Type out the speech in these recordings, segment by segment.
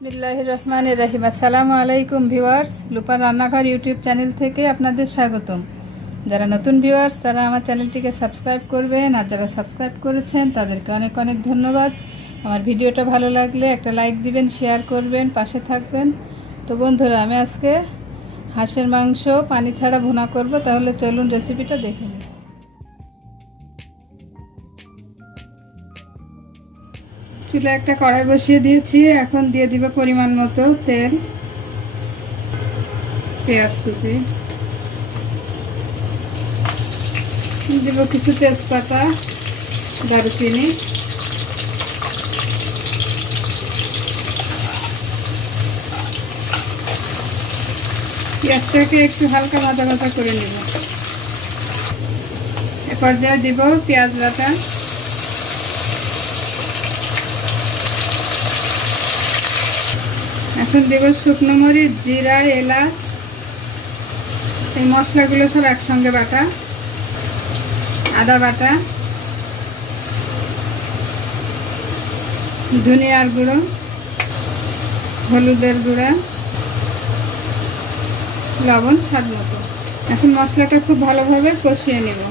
বিসমিল্লাহির রহমানির রহিম। আসসালামু আলাইকুম ভিউয়ার্স, লুপার রান্নাঘর ইউটিউব চ্যানেল থেকে আপনাদের স্বাগতম। যারা নতুন ভিউয়ার্স তারা আমার চ্যানেলটিকে সাবস্ক্রাইব করবেন, আর যারা সাবস্ক্রাইব করেছেন তাদেরকে অনেক অনেক ধন্যবাদ। আমার ভিডিওটা ভালো লাগলে একটা লাইক দিবেন, শেয়ার করবেন, পাশে থাকবেন। তো বন্ধুরা, আমি আজকে হাঁসের মাংস পানি ছাড়া ভুনা করব, তাহলে চলুন রেসিপিটা দেখে নিই। চুলে একটা কড়াই বসিয়ে দিয়েছি, এখন দিয়ে দিব পরিমাণ মতো তেল, পেঁয়াজ কুচি, দিব কিছু তেজপাতা, দারুচিনি, পেঁয়াজটাকে একটু হালকা ভাজা ভাজা করে নেব। এ পর্যায়ে দিব পেঁয়াজ বাটা, এখন দেব শুকনো মরিচ, জিরা, এলাচ, এই মশলাগুলো সব একসঙ্গে বাটা, আদা বাটা, ধনিয়ার গুঁড়ো, হলুদের গুঁড়া, লবণ স্বাদ মতো। এখন মশলাটা খুব ভালোভাবে কষিয়ে নেব।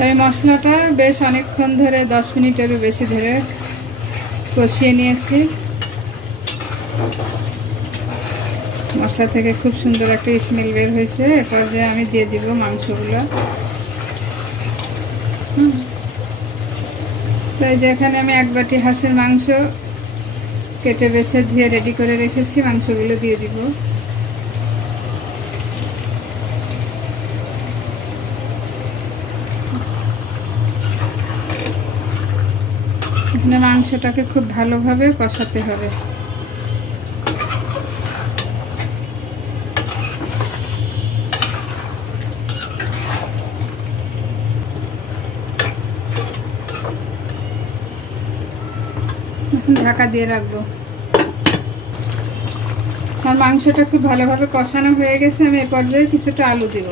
তাই মশলাটা বেশ অনেকক্ষণ ধরে 10 মিনিটেরও বেশি ধরে কষিয়ে নিয়েছি। মশলা থেকে খুব সুন্দর একটা স্মেল বের হয়েছে। এরপর যে আমি দিয়ে দিব মাংসগুলো। তো এই যে এখানে আমি 1 বাটি হাঁসের মাংস কেটে বেছে ধুয়ে রেডি করে রেখেছি, মাংসগুলো দিয়ে দিব। এখানে মাংসটাকে খুব ভালোভাবে কষাতে হবে। এখন ঢাকা দিয়ে রাখবো। আমার মাংসটা খুব ভালোভাবে কষানো হয়ে গেছে। আমি এ পর্যায়ে কিছুটা আলু দিব।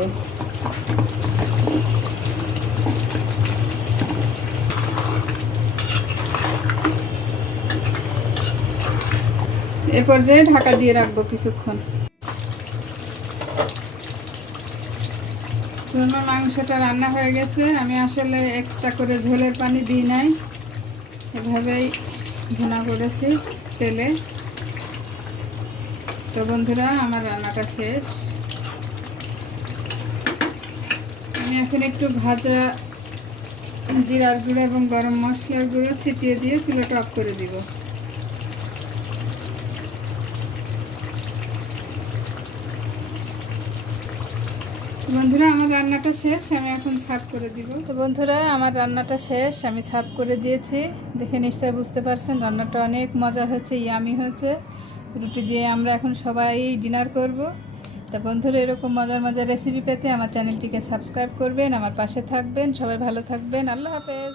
এ পর্যায়ে ঢাকা দিয়ে রাখবো কিছুক্ষণ। আমার মাংসটা রান্না হয়ে গেছে। আমি আসলে এক্সট্রা করে ঝোলের পানি দিই নাই, এভাবেই ভুনা করেছি তেলে। তো বন্ধুরা, আমার রান্নাটা শেষ। আমি এখন একটু ভাজা জিরার গুঁড়ো এবং গরম মশলার গুঁড়ো ছিটিয়ে দিয়ে চুলাটা অফ করে দিব। বন্ধুরা, আমার রান্নাটা শেষ, আমি এখন সার্ভ করে দিব। তো বন্ধুরা, আমার রান্নাটা শেষ, আমি সার্ভ করে দিয়েছি। দেখে নিশ্চয়ই বুঝতে পারছেন রান্নাটা অনেক মজা হয়েছে, ইয়ামি হয়েছে। রুটি দিয়ে আমরা এখন সবাই ডিনার করব। তা বন্ধুরা, এরকম মজার মজার রেসিপি পেতে আমার চ্যানেলটিকে সাবস্ক্রাইব করবেন, আমার পাশে থাকবেন। সবাই ভালো থাকবেন। আল্লাহ হাফেজ।